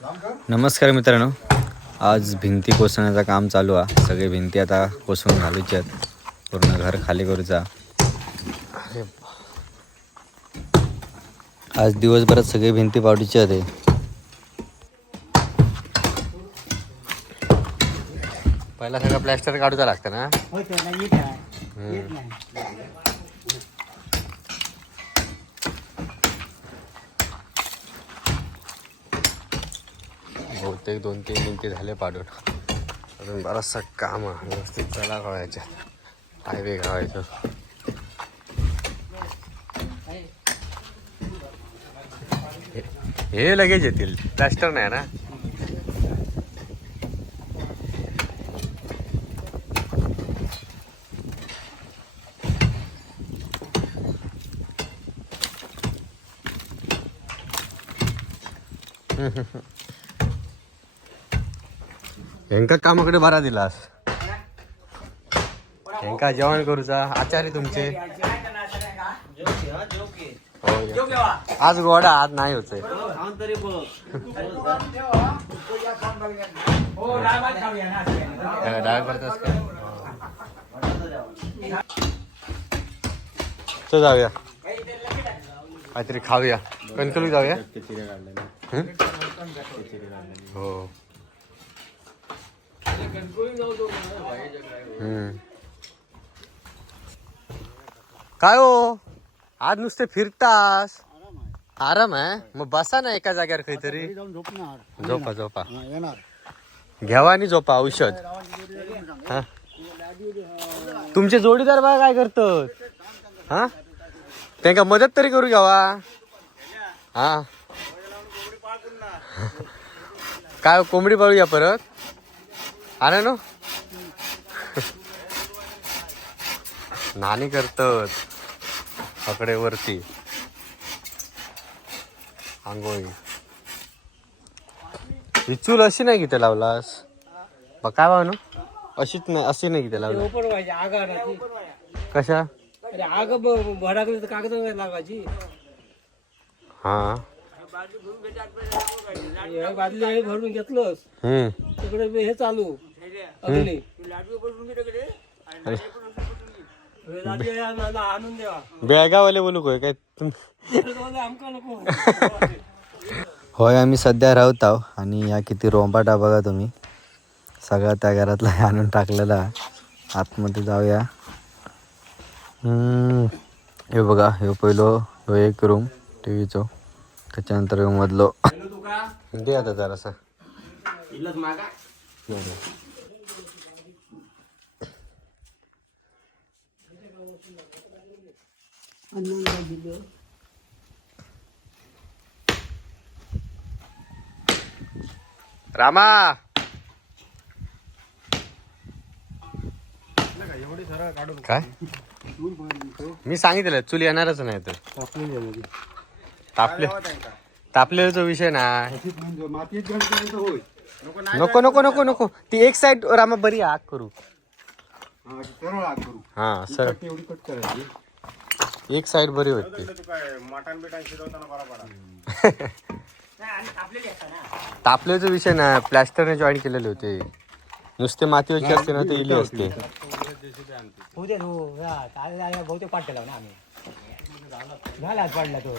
नमस्कार मित्रांनो. आज भिंती कोसळण्याचं काम चालू आहे. सगळे भिंती आता कोसळून घालूचे आहेत. पूर्ण घर खाली करूचा. आज दिवसभरात सगळे भिंती पावडीचे आहेत पहिला सगळं प्लॅस्टर काढूचा लागतं ना? फक्त एक दोन तीन मिनटे झाले पाडून. अजून बराचसा काम आहे. व्यवस्थित चला कळायच्या हायवे गावायचं. हे- हे लगेच येतील. प्लॅस्टर नाही ना? हेंका कामाकडे बरा दिलास. हेंका जेवण करूचा आचारी तुमचे. आज गोडा आज नाही होत डाळ करतास का? तर जाऊया. काहीतरी खाऊया. कणकलू जाऊया. हो. काय हो? आज नुसते फिरतास. आराम आहे? मग बसा ना एका जागेवर काहीतरी. झोपा झोपा. घ्यावा आणि झोपा औषध. हा. तुमचे जोडीदार बा काय करतात? हा? त्यांका मदत तरी करू घ्यावा. हा. काय हो, कोंबडी पाळूया परत? आला ना. नाणी करतात. पकडे वरती. आंघोळी. ही चूल अशी नाही किती लावलास? बघ काय बा अशीच नाही अशी नाही किती लावला. ओपन आग आणायची कशा? अरे आग भडाकली तर कागद लागायची. हा. हे बादली हे भरून घेतलंस. हम्म. तिकडे हे चालू. बेळगाववाले बोलू काय? काय होय आम्ही सध्या राहत आहो आणि या किती रोंबाटा बघा तुम्ही. सगळा त्या घरातला आणून टाकलेला. आतमध्ये जाऊया. हम्म, हे बघा हे पहिलो ह्यो एक रूम टी व्हीचो त्याच्यानंतर मधलो. दे आता जरासा. रामा! काय? मी सांगितलं चूल येणारच नाही तर. तापले तापलेला विषय मातीत होय नको नको नको नको ती एक साइड रामा बरी आग करू. सरळ आग करू. हा सर एवढी कट करायची. एक साइड बरी होती. तापलेचा विषय ना प्लॅस्टरने जॉईन केलेले होते. नुसते मातीवरची असते ना ते इली असते. हो बहुतेक ना आम्ही. झाला पडला तो.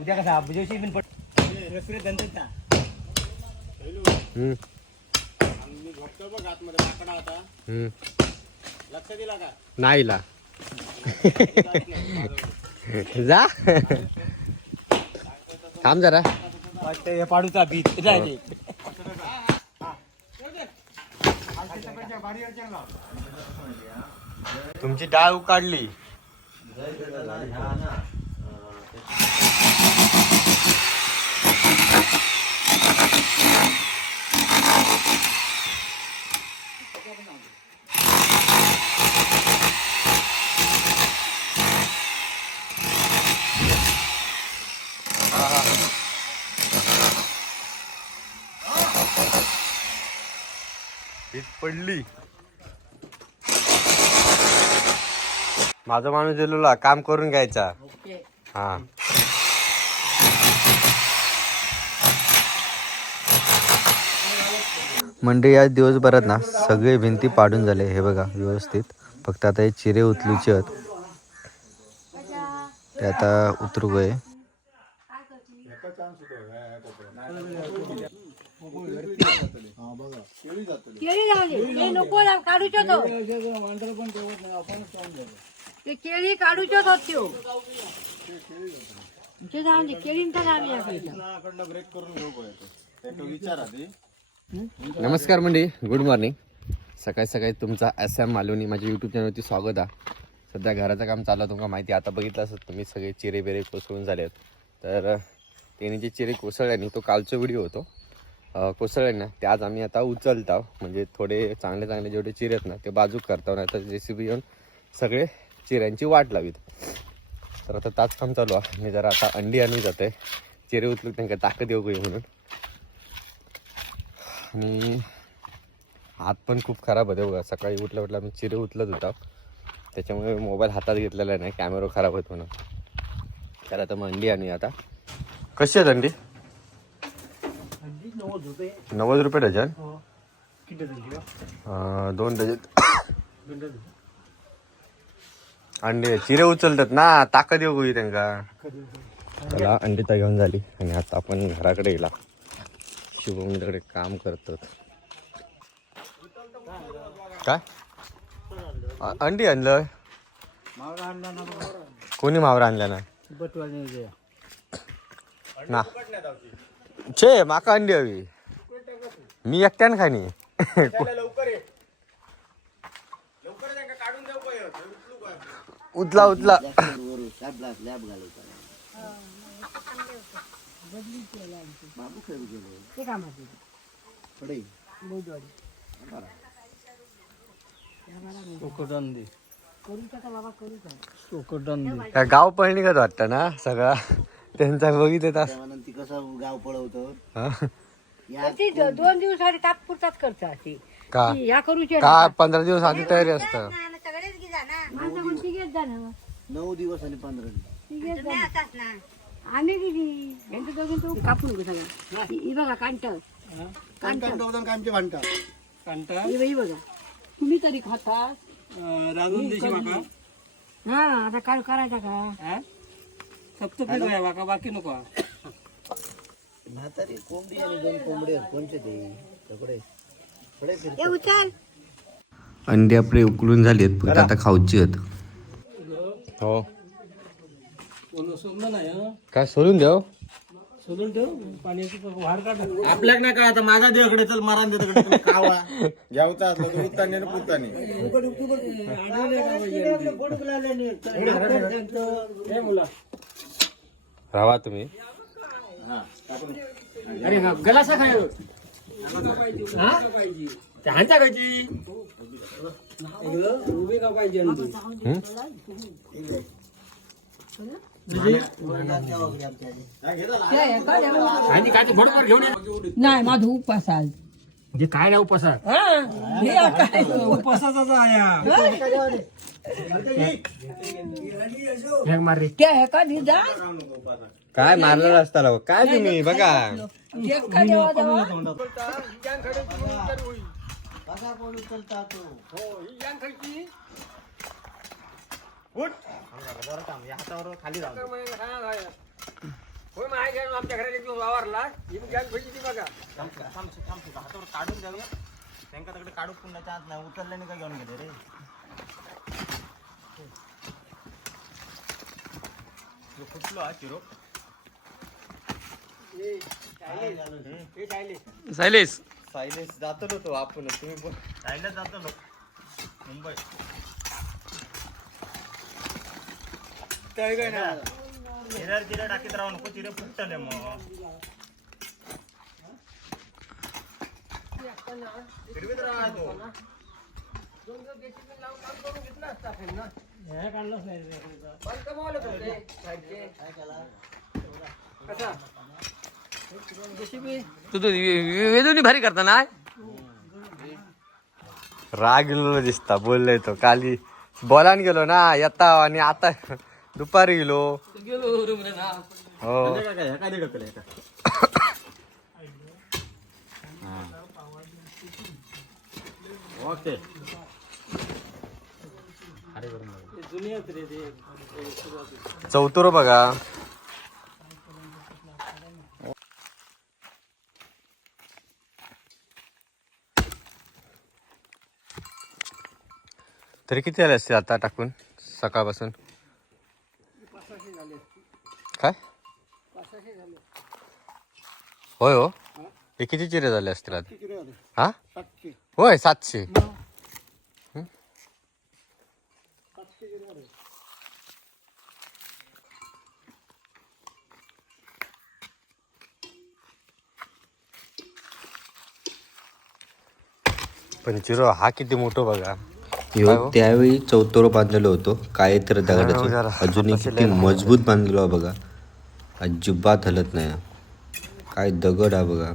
उद्या कसा जोशी पण पड हम्म. नाही ला. जा. थांब जरा. वाटतं हे पाडूचा बीत राहिले तुमची डाळ उकाडली भीत पडली माझा माणूस दिलेला काम करून घ्यायचा. हा. मंडे या दिवसभरात ना सगळे भिंती पाडून झाले हे बघा व्यवस्थित. फक्त आता हे चिरे उचलूचे आहेत. ते आता उतरू गए केळी लावली. ते नको लाव, काढूचो तो ते केळी काढूचो तो त्यो. ते जाऊन दे नमस्कार मंडळी गुड मॉर्निंग सकाळी सकाळी तुमचा एस एम मालवणी माझ्या यूट्यूब चॅनलवरती स्वागत आहे. सध्या घराचं काम चाललं आहे, तुम्हाला माहिती आहे. आता बघितलं असत तुम्ही सगळे चिरे बिरे कोसळून झाले आहेत. तर त्याने जे चिरे कोसळल्याने तो कालचा व्हिडिओ होतो. कोसळले ना. ते आज आम्ही आता उचलतो म्हणजे थोडे चांगले चांगले जेवढे चिरे आहेत ना ते बाजूक करताव ना तर जे सी बी येऊन सगळे चिऱ्यांची वाट लावीत. तर आता ताच काम चालू आहे. मी जरा आता अंडी आणून जाते. चिरे उचलून त्यांना ताकद येऊ गई म्हणून. आणि हात पण खूप खराब होते बघा. सकाळी उठल्या उठल्या मी चिरे उचलत होता. त्याच्यामुळे मोबाईल हातात घेतलेला नाही. कॅमेरा खराब होत म्हणून. तर आता मग अंडी आणूया आता. कशी आहेत अंडी? नव्वद रुपये. डझन? अं, दोन डझन. अंडे चिरे उचलतात ना ताकद येऊ गई त्यांका. चला अंडी तर घेऊन झाली. आणि आता आपण घराकडे गेला. शुभमकडे काम करतो काय? अ- अंडी आणलं कोणी मावरा आणल्या ना ना. छे माका अंडी हवी. मी एकट्यान खाणी. बाबा करूचा काय गाव पळणी का वाटतं ना सगळा. त्यांचा बघितलं तास ती कसं गाव पळवतो. हा? ती दो- दोन दिवसासाठी तात्पुरताच खर्च असते का? ती या करूचे का? पंधरा दिवस आधी तयारी असतं. तिघेच नऊ दिवस आणि पंधरा दिवस. तिघेच जा ना. आम्ही किती यांचं कापून घेऊ सगळं. ही. ही बघा कांट कांट भांडतात. ही ही बघा. तुम्ही तरी खाता. राजून देशी माका? हा आता काय करायचा का? हा? फक्त पीक बाकी नको. म्हातारी कोंबडी आणि दोन कोंबडे आहेत. कोणचे ते? तकडे थोडे फिर. हे उचल. अंडी आपले उकळून झालेत फक्त आता खाऊची आहेत. हो. हं? काय सोडून द्या सोडून ठेव पाण्याची वाढ काढ. आपल्याक नाही काय आता माझा देवाकडे चल मारान देताकडे तुम्ही खावा. घ्यावचा असला तर उत्ताने आणि हे राहा तुम्ही. अरे हा गलासा खाय. हा? ते हांचा खायची उभी का पाहिजे अंडी? आणि काय. नाही माझं उपास आज म्हणजे काय नाही उपासा. उपासाचा आया हे? मार रे. ते हे का दिदा काय मारलेलं असताना काय तुम्ही? बघा. ते का देवा देवा आमच्या घरात एक दिवस वावरला? ही गॅन पैकी ती बघा. हातावर काढून जाऊया. त्यांका तिकडे काढू पुन्हा चान्स नाही उचलल्याने काय घेऊन गेले रे? ह्यो फुटलो हा चिरो? सायलेस. सायलेस. जातो तो आपण तुम्ही पण. सायलेस जातो मुंबई. चिऱ्यावर चिऱ्या टाकीत राहू नको चिरे फुटले मग. फिरवीत राहा तो. तू तू वेदोनी भारी करता ना? राग दिसता बोललोय तो. काली बोलान गेलो ना येता आणि आता दुपारी गेलो. हो. ओके चौतुर बघा. तरी किती आले असतील आता टाकून? सकाळपासून काय होय हो. हे किती चिरे झाले असतील आता हा? होय सातशे. हं? पण चिरो हा किती मोठो बघा. ह्यो त्यावेळी चौतरो बांधलेलो होतो. काय तर हो. दगडाचं अजूनही किती मजबूत बांधलेलो आहे बघा. अजिबात हलत नाही. हा. काय दगड हा बघा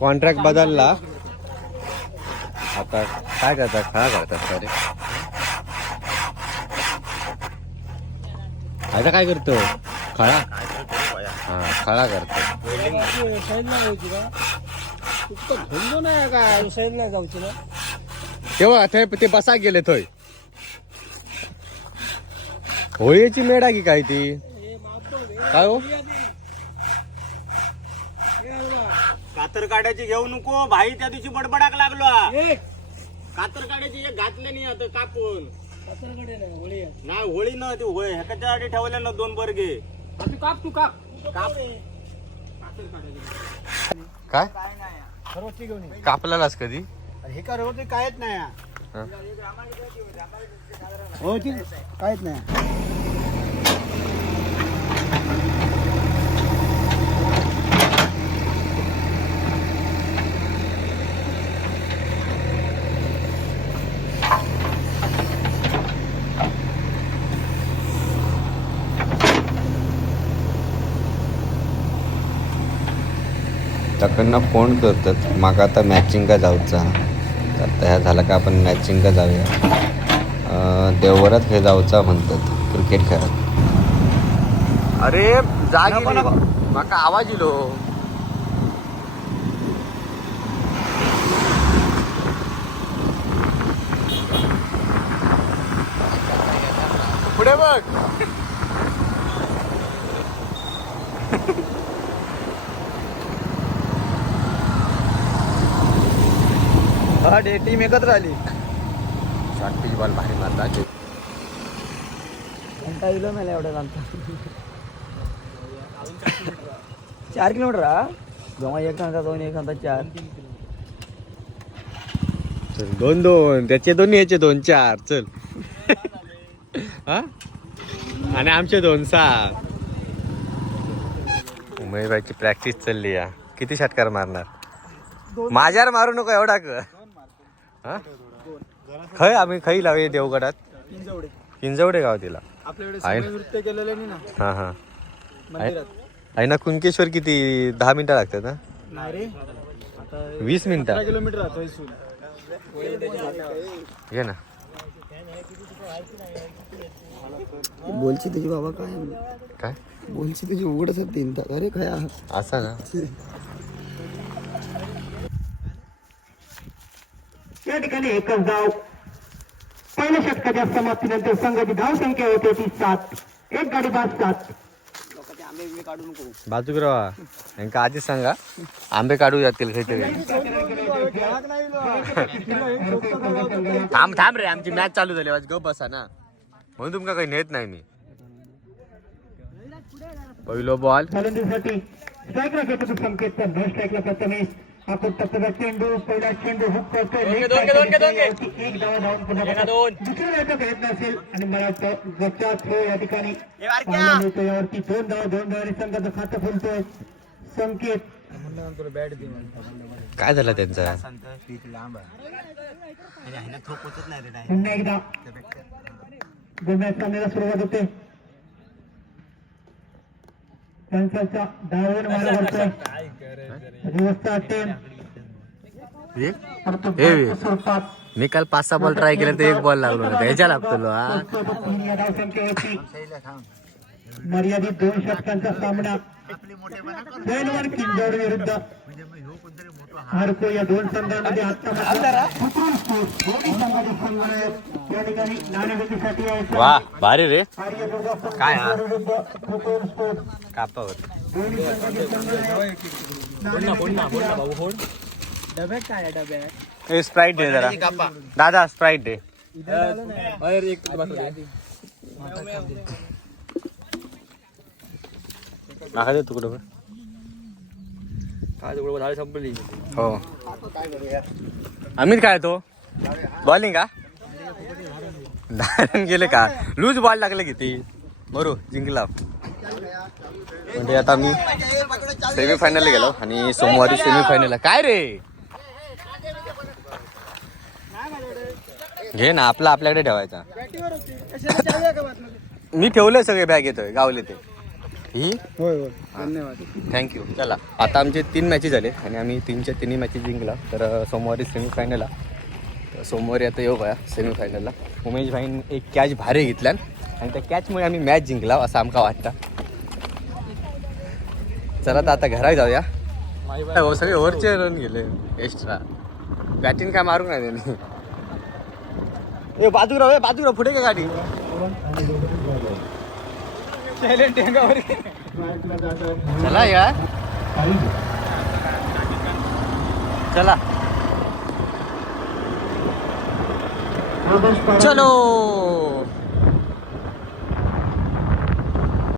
कॉन्ट्रॅक्ट बदलला. आता काय करतात? खळा करतात सॉरी? आता काय करतो? खळा? हा खळा करतो. का जाऊची तेव्हा ते ते बसा गेले थंय. होळीची मेढा की काय ती? काय हो? कातर काढायची घेऊ नको भाई त्या दिवशी बडबडाक लागलो. हा. कातर काढायची एक घातले नाही आता कापून. कातरकडे नाही होळी आहे. नाही होळी न ती होय. ह्याच्या आधी ठेवले ना दोन बर्गे. हा, तू काप तू काप. काप. काय? सर्वची घेऊन ये. कापलेलास कधी? हे का रोज कायच नाही. हा. हा. हो ती कायच नाही. तकडनं फोन करतात माका आता मॅचिंग का जाऊचा? तर आता ह्या झाला का आपण मॅचिंग का जाऊया? अं, देवघरात हे जाऊचा म्हणतात क्रिकेट खेळत. अरे जाग माका आवाज इलो पुढे बघ. हा डे टीम एकत्र आली. शॉर्ट पिच बॉल भारी मारता. घंटा दिलं मला एवढं लांबता चार किलोमीटर हा? जेव्हा एक घंटा दोन एक घंटा चार. चल दोन दोन. त्याचे दोन याचे दोन चार. चल. हा? आणि आमचे दोन सहा उमेशबाईची प्रॅक्टिस चालली या. किती षटकार मारणार? माझ्यावर मारू नको एवढा क. हा? खय आम्ही खई लावे देवगडात? हिंजवडे गाव तिला. आपल्याकडे आहे सगळे नृत्य केलेले नाही ना. हा हा. मंदिरात. आहे ना कुणकेश्वर किती दहा मिनिटं लागतात ना नाही रे. आता वीस मिनिटं. अकरा किलोमीटर राहतो इथून. घे ना. बोलची तुझी बाबा काय? काय? बोलची तुझी उघडच तीन तास अरे काय असा ना या ठिकाणी एकच धाव पहिल्या षटकाच्या समाप्तीनंतर संघाची धाव संख्या होते ती सात. एक गाडी बाद सात. बाजूक राहा यांका आधीच सांगा. आंबे काढू जातील काहीतरी. थांब थांब रे आमची मॅच चालू झाली. आज गप बसा ना. म्हणून तुमका काही नेत नाही मी. पहिलो बॉल फलंदाजीसाठी स्ट्राईकला घेतो संकेत तर दोन स्ट्राईकला प्रथमेश आपण टप्प्याचा चेंडू पहिला चेंडू हुक करतोय एक धावा धावून पुन्हा दुसऱ्या वेळेचा प्रयत्न असेल आणि मला वाटतं थ्रो या ठिकाणी पाहायला मिळतो यावरती दोन धावा दोन धावांनी संघाचं खातं फुलतोय. संकेत. काय झालं त्यांचा? पुन्हा एकदा. गोम्यात सामन्याला सुरुवात होते. त्यांचा स्वरूपात मी काल पाच सहा बॉल ट्राय केले तर एक बॉल लागलो ना ह्याच्या लागतो हा? मर्यादित दोन षटकांचा सामना. विरुद्ध. हरको या दोन संघांमध्ये या ठिकाणी नाणेफेकीसाठी वा भारी रे. काय हा? कापावर. ए स्प्राईट दे जरा. दादा स्प्राईट दे. नाका दे तुकडं हो. अमित काय तो? बॉलिंग का? धारण गेले का? लूज बॉल लागले किती बरो जिंकला. म्हणजे आता मी सेमीफायनल गेलो आणि सोमवारी सेमीफायनल काय रे? घे ना आपला आपल्याकडे ठेवायचा. मी ठेवले सगळे बॅग येतोय गावले ते. ही होय होय. धन्यवाद. थँक्यू चला आता आमचे तीन मॅचेस झाले आणि आम्ही तीनच्या तिन्ही मॅचेस जिंकला. तर सोमवारी सेमीफायनलला तर सोमवारी आता येऊ बया सेमीफायनलला उमेश भाईन एक कॅच भारी घेतल्यान आणि त्या कॅचमुळे आम्ही मॅच जिंकला असं आमका वाटतं. चला तर आता घरात जाऊया. हो सगळे ओव्हरचे रन गेले एक्स्ट्रा बॅटिंग काय मारू नाही त्यांनी. ए बाजूराव ए बाजूराव पुढे का गाडी? चला यार चला. चलो.